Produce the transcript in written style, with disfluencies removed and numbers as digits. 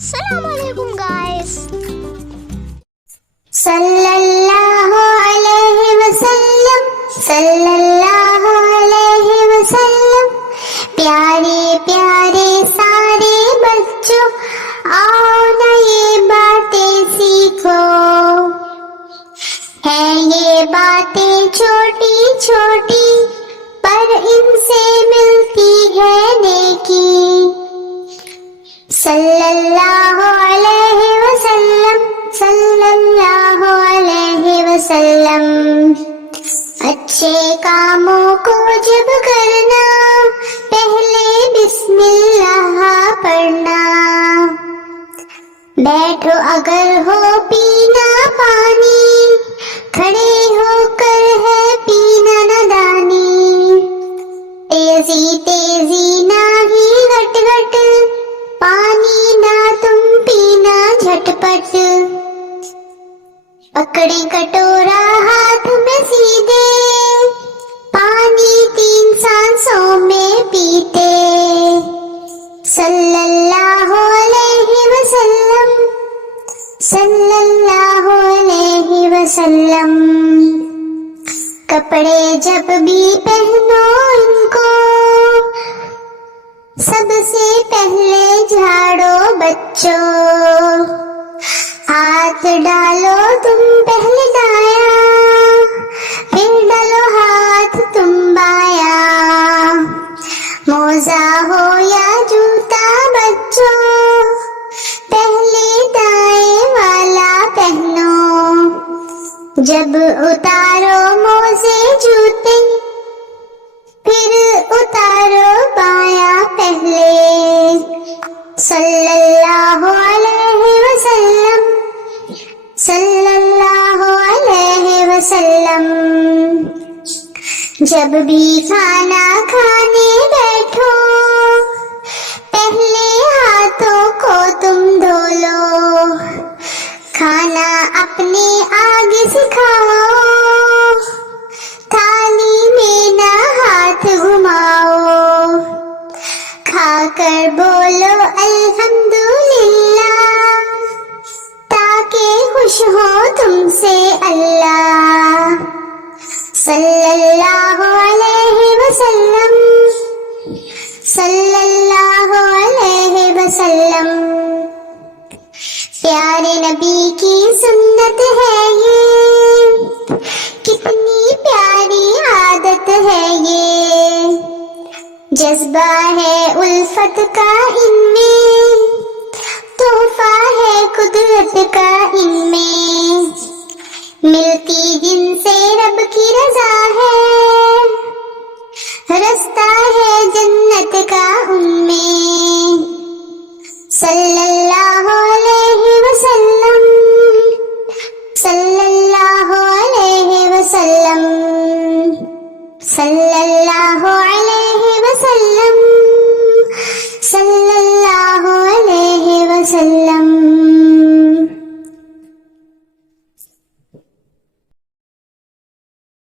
السلام علیکم guys. صلی اللہ علیہ وسلم، صلی اللہ علیہ وسلم. پیارے پیارے سارے بچوں، آؤ نہ یہ باتیں سیکھو. ہیں یہ باتیں چھوٹی چھوٹی پر ان سے ملتی ہے نیکی. صلی اللہ علیہ وسلم، صلی اللہ علیہ وسلم. اچھے کاموں کو جب کرنا، پہلے بسم اللہ پڑھنا. بیٹھو اگر ہو پینا پانی، کھڑے ہو کر ہے پینا نادانی. تیزی تیزی نہ ہی گھٹ گھٹ، پانی نہ تم پینا جھٹ پٹ. پکڑے کٹورا ہاتھ میں سیدھے، پانی 3 سانسوں میں پیتے. صلی اللہ علیہ وسلم، صلی اللہ علیہ وسلم. کپڑے جب بھی پہنو ان کو، سب سے پہلے جھاڑو بچوں. ہاتھ ڈالو تم پہلے دایا، پھر ڈالو ہاتھ تم بایا. موزہ ہو یا جوتا بچوں، پہلے دائیں والا پہنو. جب اتارو موزے جوتے، پھر اتارو بایاں پہلے. صلی اللہ علیہ وسلم، صلی اللہ علیہ وسلم. جب بھی کھانا کھانے بیٹھو، پہلے ہاتھوں کو تم دھو لو. کھانا اپنے آگے سکھاؤ، تھالی میں نہ ہاتھ گھماؤ. کھا کر بولو الحمدللہ، تاکہ خوش ہو تم سے اللہ. صلی اللہ علیہ وسلم، صلی اللہ علیہ وسلم. پیارے نبی کی سنت ہے یہ، کتنی پیاری عادت ہے یہ. جذبہ ہے الفت کا ان میں،